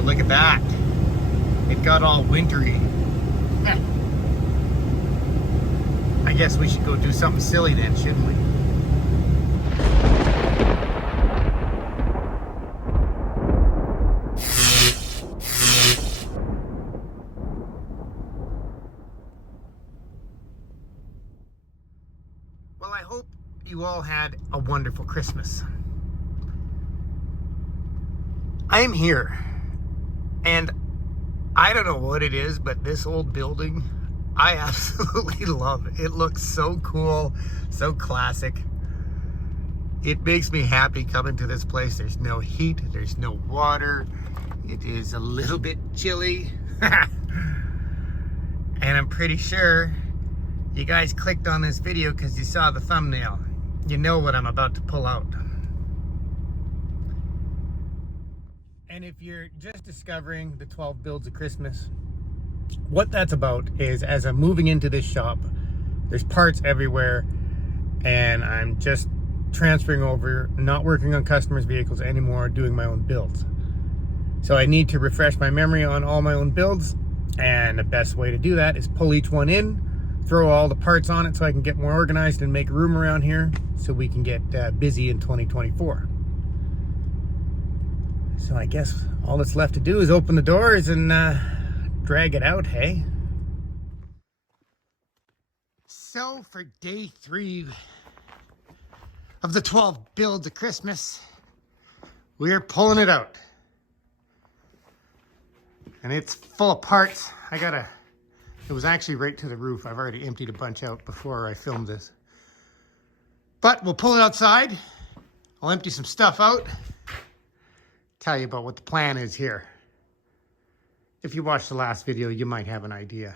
you, look at that. It got all wintry. I guess we should go do something silly then, shouldn't we? Well, I hope you all had a wonderful Christmas. I am here, and I don't know what it is, but this old building, I absolutely love it. It looks so cool, so classic. It makes me happy coming to this place. There's no heat, there's no water. It is a little bit chilly. And I'm pretty sure you guys clicked on this video because you saw the thumbnail. You know what I'm about to pull out. And if you're just discovering the 12 builds of Christmas, what that's about is, as I'm moving into this shop, there's parts everywhere, and I'm just transferring over, not working on customers' vehicles anymore, doing my own builds. So I need to refresh my memory on all my own builds, and the best way to do that is pull each one in, throw all the parts on it so I can get more organized and make room around here so we can get busy in 2024. So I guess all that's left to do is open the doors and drag it out, hey? So for day 3 of the 12 builds of Christmas, we're pulling it out. And it's full of parts. It was actually right to the roof. I've already emptied a bunch out before I filmed this. But we'll pull it outside. I'll empty some stuff out. Tell you about what the plan is here. If you watched the last video, you might have an idea.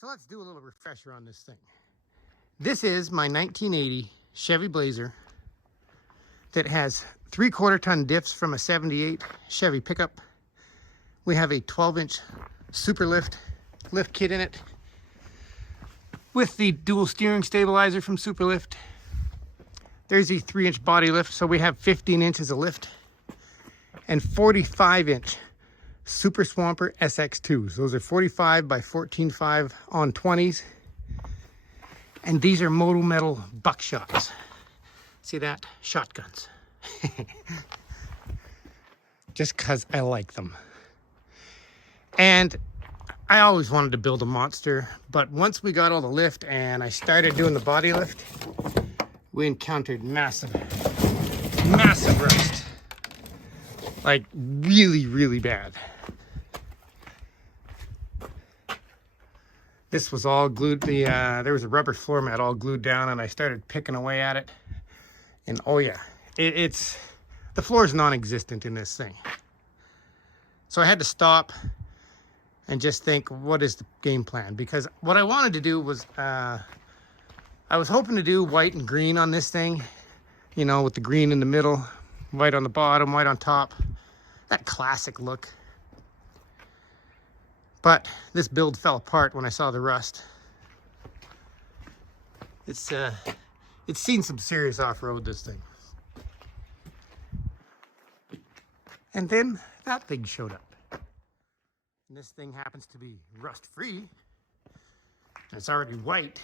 So let's do a little refresher on this thing. This is my 1980 Chevy Blazer that has 3/4 ton diffs from a 78 Chevy pickup. We have a 12-inch super lift kit in it with the dual steering stabilizer from Superlift. There's the 3-inch body lift, so we have 15 inches of lift, and 45-inch Super Swamper SX2s. Those are 45 by 14.5 on 20s. And these are Moto Metal buckshots. See that? Shotguns. just because I like them. And I always wanted to build a monster, but once we got all the lift and I started doing the body lift, we encountered massive rust. Like really, really bad. This was all glued, there was a rubber floor mat all glued down, and I started picking away at it. And oh yeah, the floor is non-existent in this thing. So I had to stop and just think, what is the game plan? Because what I wanted to do was, I was hoping to do white and green on this thing, you know, with the green in the middle, white on the bottom, white on top, that classic look. But this build fell apart when I saw the rust. It's seen some serious off-road, this thing. And then that thing showed up. And this thing happens to be rust-free. It's already white.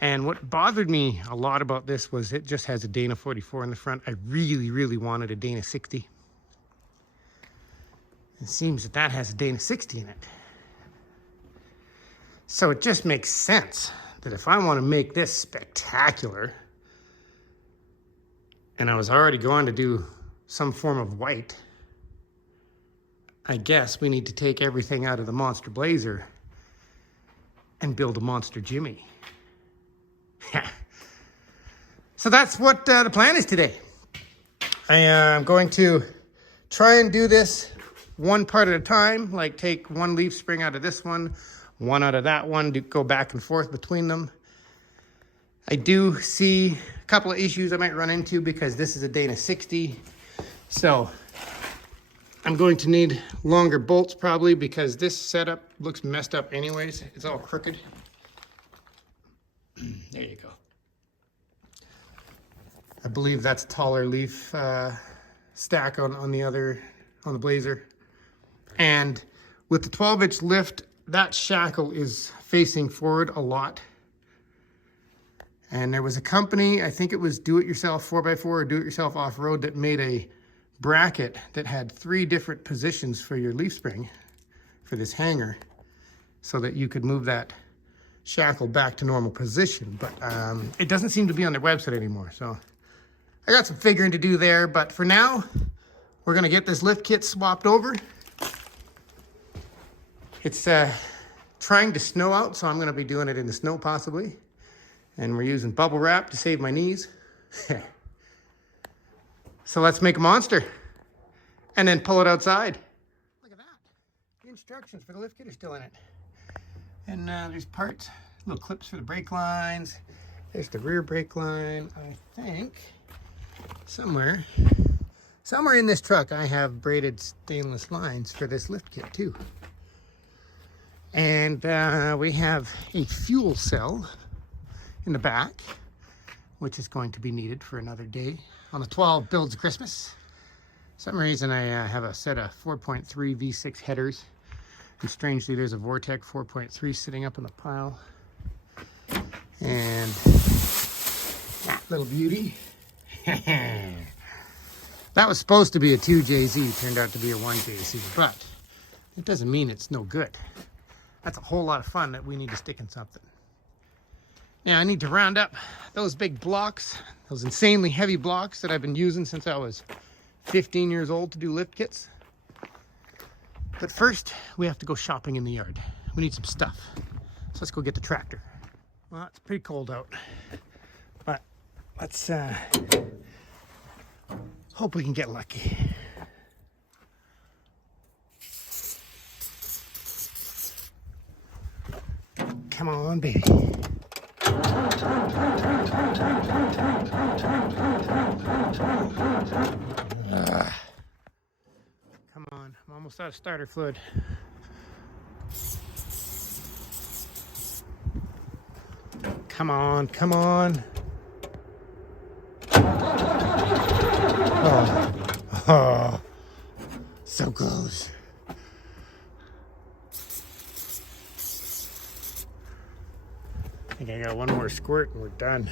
And what bothered me a lot about this was it just has a Dana 44 in the front. I really, really wanted a Dana 60. It seems that has a Dana 60 in it. So it just makes sense that if I want to make this spectacular, and I was already going to do some form of white, I guess we need to take everything out of the Monster Blazer and build a Monster Jimmy. So that's what the plan is today. I am going to try and do this one part at a time, like take one leaf spring out of this one out of that one, to go back and forth between them. I do see a couple of issues I might run into because this is a Dana 60. So I'm going to need longer bolts probably, because this setup looks messed up anyways. It's all crooked. There you go. I believe that's taller leaf stack on the Blazer. And with the 12-inch lift, that shackle is facing forward a lot. And there was a company, I think it was Do-It-Yourself 4x4 or Do-It-Yourself Off-Road, that made a bracket that had 3 different positions for your leaf spring for this hanger, so that you could move that shackle back to normal position. But it doesn't seem to be on their website anymore. So I got some figuring to do there, but for now, we're gonna get this lift kit swapped over. It's trying to snow out, so I'm gonna be doing it in the snow possibly. And we're using bubble wrap to save my knees. So let's make a monster and then pull it outside. Look at that. The instructions for the lift kit are still in it. And there's parts, little clips for the brake lines. There's the rear brake line. I think somewhere in this truck I have braided stainless lines for this lift kit too. And we have a fuel cell in the back, which is going to be needed for another day on the 12 builds of Christmas. For some reason I have a set of 4.3 V6 headers, and strangely there's a Vortec 4.3 sitting up in the pile. And that little beauty. That was supposed to be a 2JZ, turned out to be a 1JZ, but it doesn't mean it's no good. That's a whole lot of fun that we need to stick in something. Now I need to round up those big blocks, those insanely heavy blocks that I've been using since I was 15 years old to do lift kits. But first, we have to go shopping in the yard. We need some stuff. So let's go get the tractor. Well, it's pretty cold out, but let's hope we can get lucky. Come on, baby. Come on, I'm almost out of starter fluid. Come on, come on. Oh, so close. I think I got one more squirt and we're done.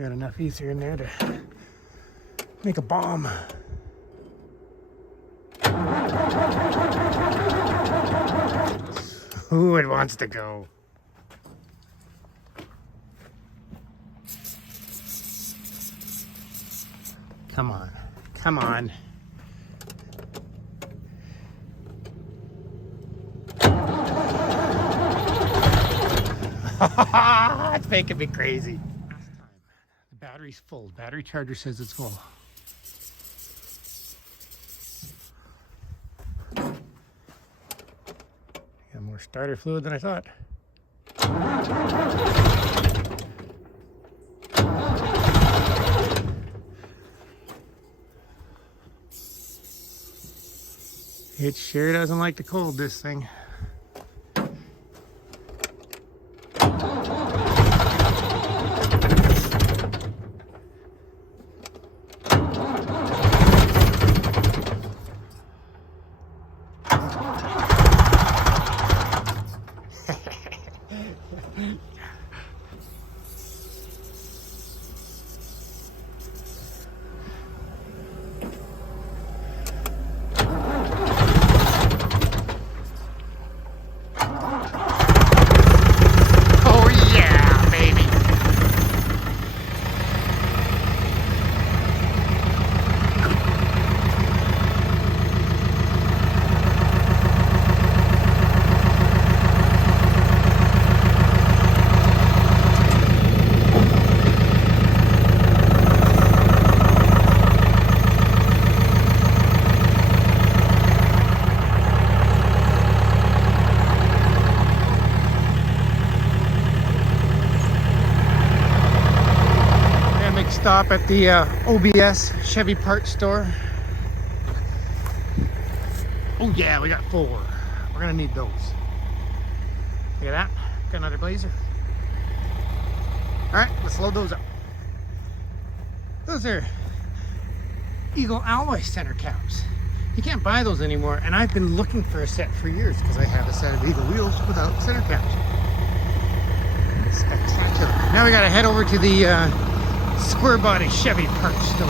Got enough ether in there to make a bomb. Ooh, it wants to go. Come on, come on. It's making me crazy. The battery's full. The battery charger says it's full. Got more starter fluid than I thought. It sure doesn't like the cold, this thing. Stop at the OBS Chevy parts store. Oh yeah, we got 4. We're gonna need those. Look at that, got another Blazer. All right, let's load those up. Those are Eagle alloy center caps. You can't buy those anymore, and I've been looking for a set for years because I have a set of Eagle wheels without center caps. Spectacular. Now we gotta head over to the square body Chevy parts store.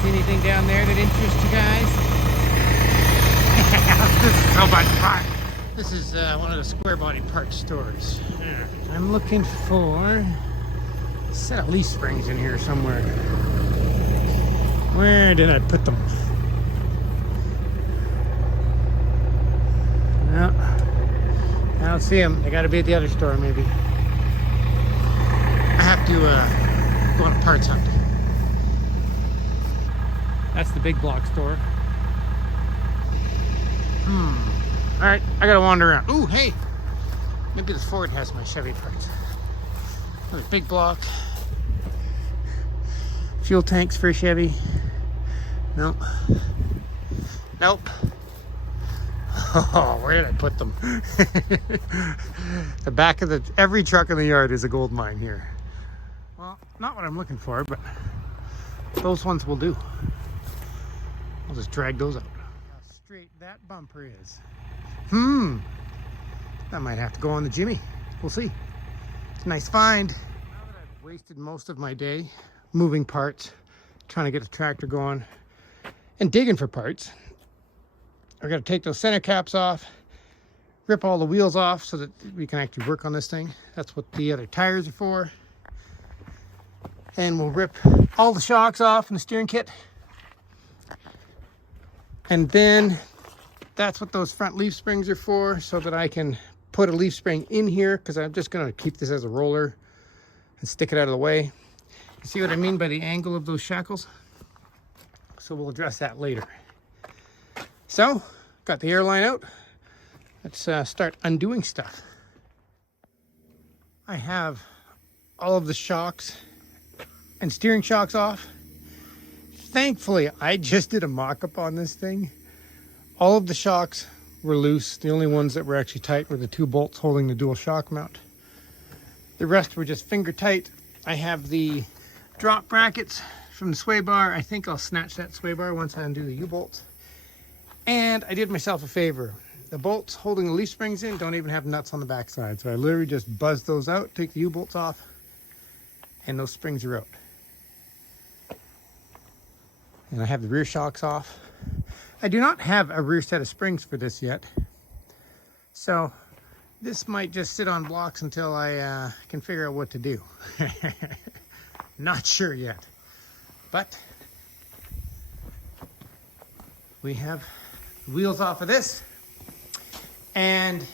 See anything down there that interests you guys? This is so much fun. This is one of the square body parts stores. I'm looking for a set of leaf springs in here somewhere. Where did I put them? No, I don't see them. They gotta be at the other store maybe. I have to go on a parts hunt. That's the big block store. All right, I gotta wander around. Ooh, hey, maybe this Ford has my Chevy parts. Another big block. Fuel tanks for Chevy. Nope. Nope. Oh, where did I put them? The back of every truck in the yard is a gold mine here. Well, not what I'm looking for, but those ones will do. I'll just drag those out. How straight that bumper is. That might have to go on the Jimmy. We'll see. It's a nice find. Now that I've wasted most of my day moving parts, trying to get the tractor going, and digging for parts, I gotta take those center caps off, rip all the wheels off so that we can actually work on this thing. That's what the other tires are for. And we'll rip all the shocks off in the steering kit. And then that's what those front leaf springs are for, so that I can put a leaf spring in here, because I'm just gonna keep this as a roller and stick it out of the way. You see what I mean by the angle of those shackles? So we'll address that later. So, got the airline out. Let's start undoing stuff. I have all of the shocks and steering shocks off. Thankfully, I just did a mock-up on this thing. All of the shocks were loose. The only ones that were actually tight were the 2 bolts holding the dual shock mount. The rest were just finger tight. I have the drop brackets from the sway bar. I think I'll snatch that sway bar once I undo the U-bolts. And I did myself a favor. The bolts holding the leaf springs in don't even have nuts on the backside. So I literally just buzzed those out, take the U-bolts off, and those springs are out. And I have the rear shocks off. I do not have a rear set of springs for this yet. So this might just sit on blocks until I can figure out what to do. Not sure yet. But we have wheels off of this. And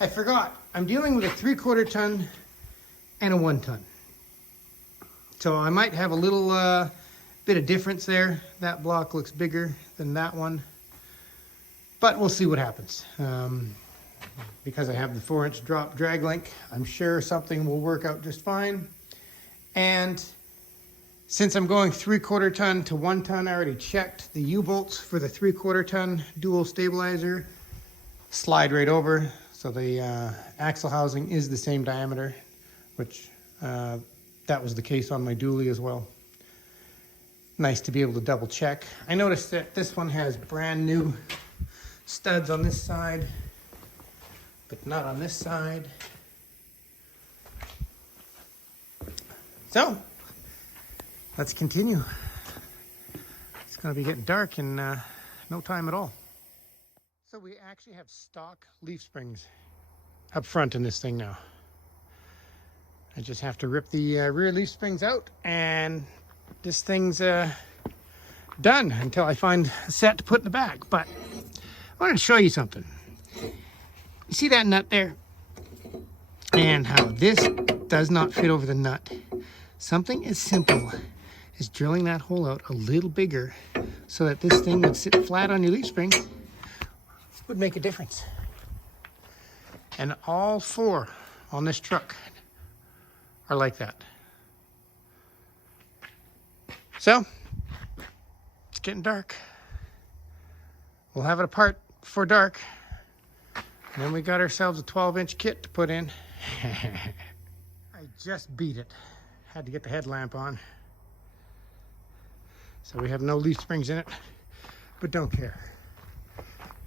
I forgot, I'm dealing with a 3/4 ton and a 1 ton. So I might have a little bit of difference there. That block looks bigger than that one. But we'll see what happens. Because I have the 4-inch drop drag link, I'm sure something will work out just fine. And since I'm going 3/4 ton to 1 ton, I already checked the U-bolts for the 3/4 ton dual stabilizer. Slide right over. So the axle housing is the same diameter, which that was the case on my dually as well. Nice to be able to double check. I noticed that this one has brand new studs on this side, but not on this side. So let's continue. It's going to be getting dark in no time at all. So we actually have stock leaf springs up front in this thing now. I just have to rip the rear leaf springs out, and this thing's done until I find a set to put in the back. But I wanted to show you something. You see that nut there? And how this does not fit over the nut. Something as simple as drilling that hole out a little bigger so that this thing would sit flat on your leaf spring would make a difference. And all 4 on this truck are like that. So it's getting dark. We'll have it apart before dark. And then we got ourselves a 12-inch kit to put in. I just beat it. Had to get the headlamp on. So we have no leaf springs in it, but don't care.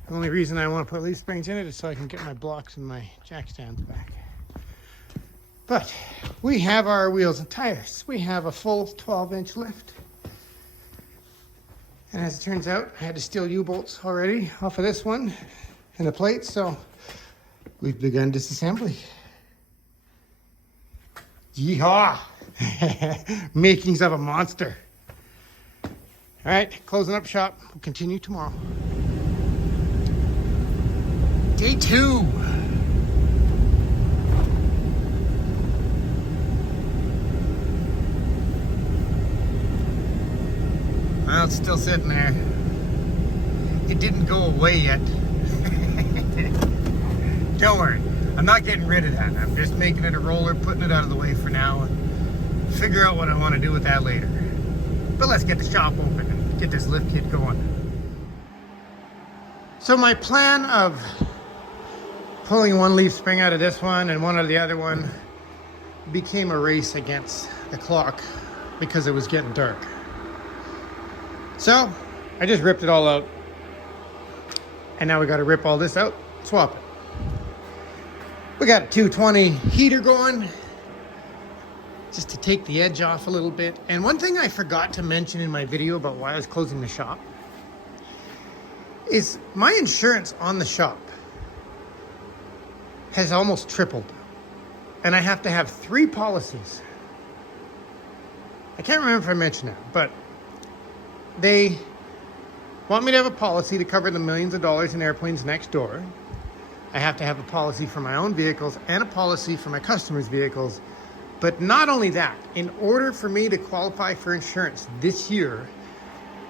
The only reason I want to put leaf springs in it is so I can get my blocks and my jack stands back. But we have our wheels and tires. We have a full 12-inch lift. And as it turns out, I had to steal U-bolts already off of this one and the plates, so we've begun disassembly. Yeehaw! Makings of a monster. All right, closing up shop. We'll continue tomorrow. Day 2. Well, it's still sitting there. It didn't go away yet. Don't worry, I'm not getting rid of that. I'm just making it a roller, putting it out of the way for now, and figure out what I want to do with that later. But let's get the shop open and get this lift kit going. So my plan of pulling one leaf spring out of this one and one out of the other one became a race against the clock because it was getting dark. So I just ripped it all out, and now we got to rip all this out, swap it. We got a 220 heater going just to take the edge off a little bit. And one thing I forgot to mention in my video about why I was closing the shop is my insurance on the shop has almost tripled, and I have to have 3 policies. I can't remember if I mentioned that, but they want me to have a policy to cover the millions of dollars in airplanes next door. I have to have a policy for my own vehicles and a policy for my customers' vehicles. But not only that, in order for me to qualify for insurance this year,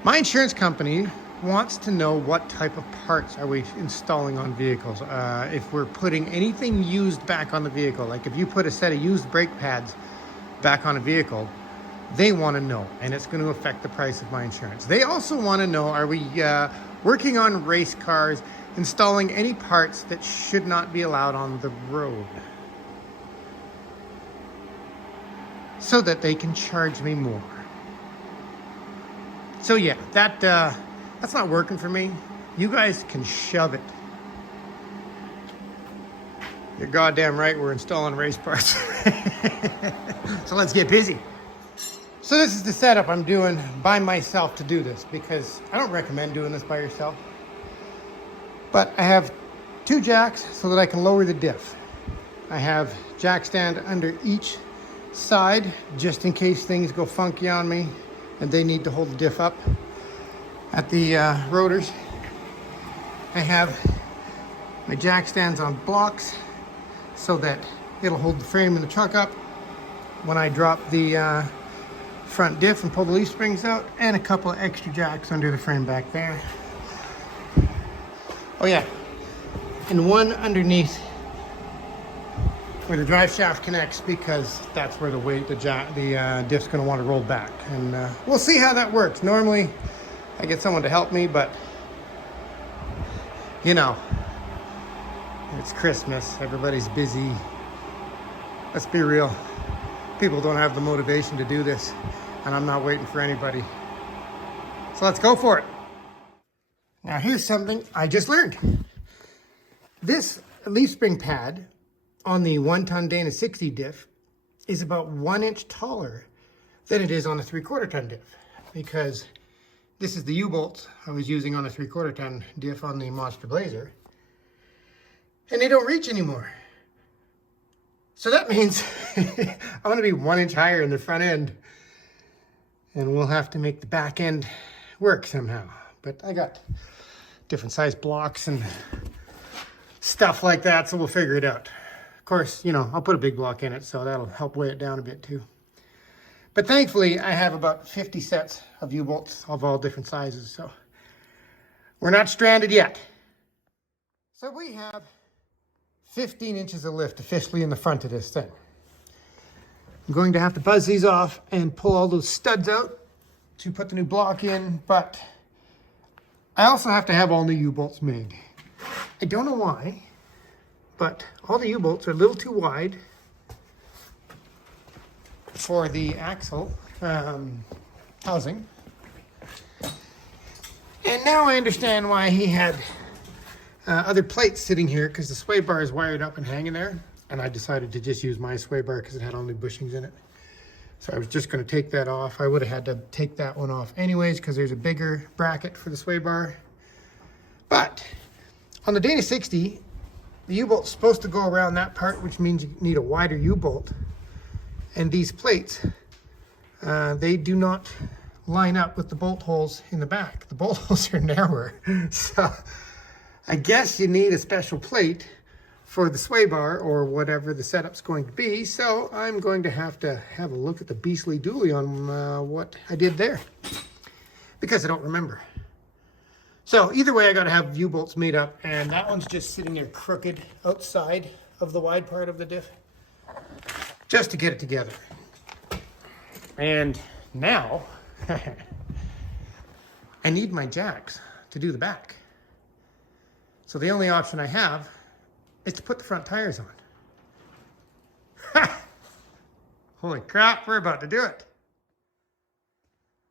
my insurance company wants to know what type of parts are we installing on vehicles. If we're putting anything used back on the vehicle, like if you put a set of used brake pads back on a vehicle, they want to know, and it's going to affect the price of my insurance. They also want to know, are we working on race cars, installing any parts that should not be allowed on the road, so that they can charge me more. So yeah, that's not working for me. You guys can shove it. You're goddamn right, we're installing race parts. So let's get busy. So this is the setup I'm doing by myself to do this, because I don't recommend doing this by yourself. But I have 2 jacks so that I can lower the diff. I have jack stand under each side just in case things go funky on me and they need to hold the diff up. At the rotors, I have my jack stands on blocks so that it'll hold the frame in the truck up when I drop the front diff and pull the leaf springs out, and a couple of extra jacks under the frame back there. Oh yeah, and one underneath where the drive shaft connects, because that's where the weight, the diff's going to want to roll back, and we'll see how that works. Normally I get someone to help me, but you know, it's Christmas, everybody's busy. Let's be real, people don't have the motivation to do this, and I'm not waiting for anybody. So let's go for it. Now here's something I just learned. This leaf spring pad on the 1-ton Dana 60 diff is about 1 inch taller than it is on a 3/4 ton diff, because this is the U-bolts I was using on a 3/4 ton diff on the Monster Blazer, and they don't reach anymore. So that means I'm going to be 1 inch higher in the front end, and we'll have to make the back end work somehow. But I got different size blocks and stuff like that, so we'll figure it out. Of course, you know, I'll put a big block in it, so that'll help weigh it down a bit too. But thankfully, I have about 50 sets of U-bolts of all different sizes, so we're not stranded yet. So we have 15 inches of lift officially in the front of this thing. I'm going to have to buzz these off and pull all those studs out to put the new block in, but I also have to have all new U-bolts made. I don't know why, but all the U-bolts are a little too wide for the axle housing. And now I understand why he had other plates sitting here, because the sway bar is wired up and hanging there, and I decided to just use my sway bar because it had all new bushings in it. So I was just going to take that off. I would have had to take that one off anyways, because there's a bigger bracket for the sway bar. But on the Dana 60, the U-bolt's supposed to go around that part, which means you need a wider U-bolt. And these plates, they do not line up with the bolt holes in the back. The bolt holes are narrower. So I guess you need a special plate for the sway bar or whatever the setup's going to be. So I'm going to have a look at the beastly dooley on what I did there, because I don't remember. So either way, I got to have U-bolts made up, and that one's just sitting there crooked outside of the wide part of the diff, just to get it together. And now I need my jacks to do the back. So the only option I have is to put the front tires on. Ha! Holy crap, we're about to do it.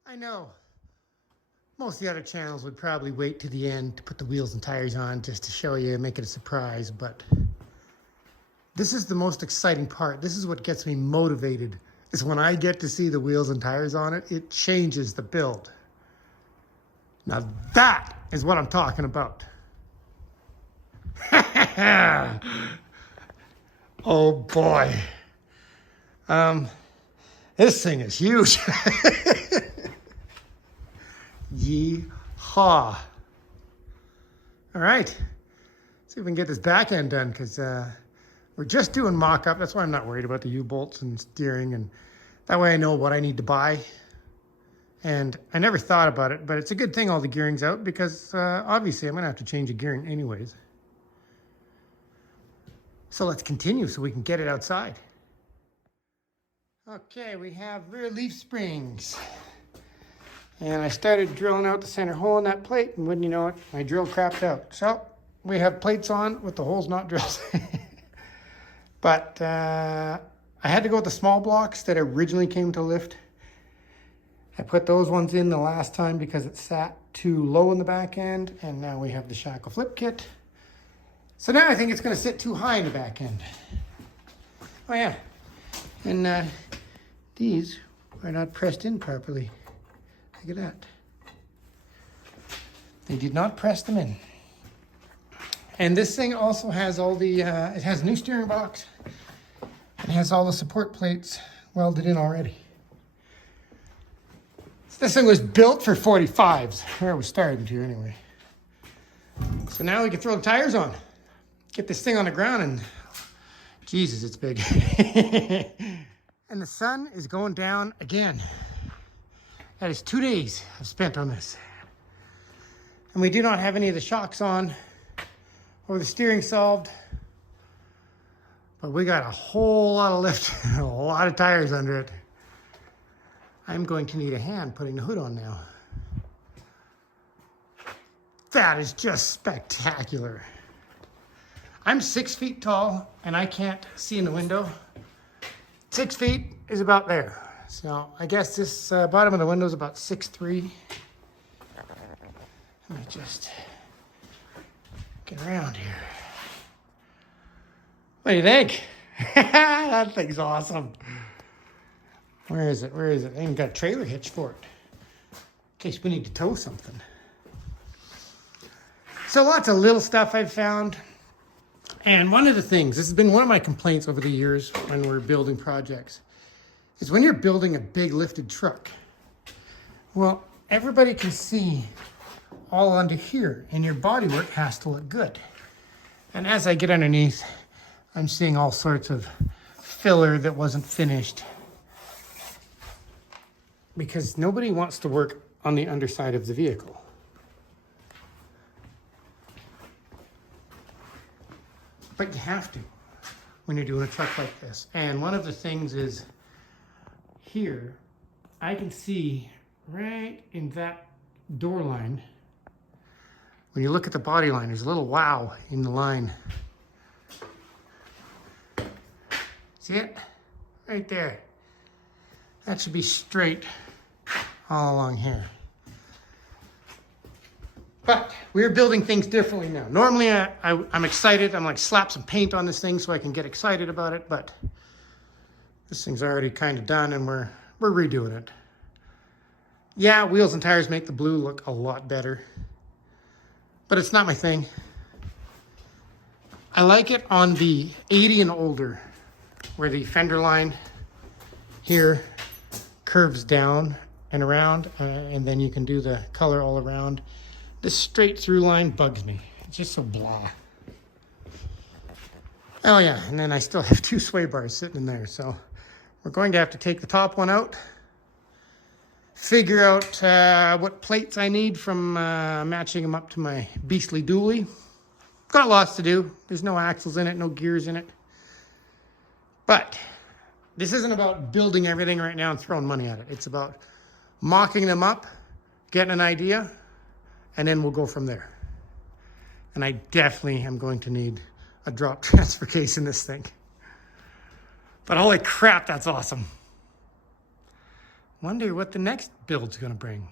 I know most of the other channels would probably wait to the end to put the wheels and tires on just to show you and make it a surprise, but this is the most exciting part. This is what gets me motivated, is when I get to see the wheels and tires on it. It changes the build. Now that is what I'm talking about. Oh boy. This thing is huge. Yeehaw. All right. See if we can get this back end done, because we're just doing mock-up. That's why I'm not worried about the U-bolts and steering, and that way I know what I need to buy. And I never thought about it, but it's a good thing all the gearing's out, because obviously I'm going to have to change the gearing anyways. So let's continue so we can get it outside. Okay, we have rear leaf springs. And I started drilling out the center hole in that plate, and wouldn't you know it, my drill crapped out. So we have plates on with the holes not drilled. But I had to go with the small blocks that originally came to lift. I put those ones in the last time because it sat too low in the back end, and now we have the shackle flip kit. So now I think it's going to sit too high in the back end. Oh yeah, and these are not pressed in properly. Look at that. They did not press them in. And this thing also has all the, it has a new steering box. It has all the support plates welded in already. So this thing was built for 45s, where it was starting to anyway. So now we can throw the tires on. Get this thing on the ground and, Jesus, it's big. And the sun is going down again. That is 2 days I've spent on this. And we do not have any of the shocks on or the steering solved. But we got a whole lot of lift and a lot of tires under it. I'm going to need a hand putting the hood on now. That is just spectacular. I'm 6 feet tall and I can't see in the window. 6 feet is about there. So I guess this bottom of the window is about 6'3". Let me just get around here. What do you think? That thing's awesome. Where is it? Where is it? I even got a trailer hitch for it. In case we need to tow something. So lots of little stuff I've found. And one of the things, this has been one of my complaints over the years when we're building projects, is when you're building a big lifted truck, well, everybody can see all under here, and your bodywork has to look good. And as I get underneath, I'm seeing all sorts of filler that wasn't finished. Because nobody wants to work on the underside of the vehicle. But you have to when you're doing a truck like this. And one of the things is here, I can see right in that door line, when you look at the body line, there's a little wow in the line. See it? Right there. That should be straight all along here. But we're building things differently now. Normally I'm excited. I'm like, slap some paint on this thing so I can get excited about it. But this thing's already kind of done and we're redoing it. Yeah, wheels and tires make the blue look a lot better. But it's not my thing. I like it on the 80 and older, where the fender line here curves down and around, and then you can do the color all around. This straight through line bugs me. It's just so blah. Oh yeah, and then I still have 2 sway bars sitting in there, so we're going to have to take the top one out, figure out what plates I need from matching them up to my beastly dually. Got lots to do. There's no axles in it, no gears in it. But this isn't about building everything right now and throwing money at it. It's about mocking them up, getting an idea, and then we'll go from there. And I definitely am going to need a drop transfer case in this thing. But holy crap, that's awesome. Wonder what the next build's gonna bring.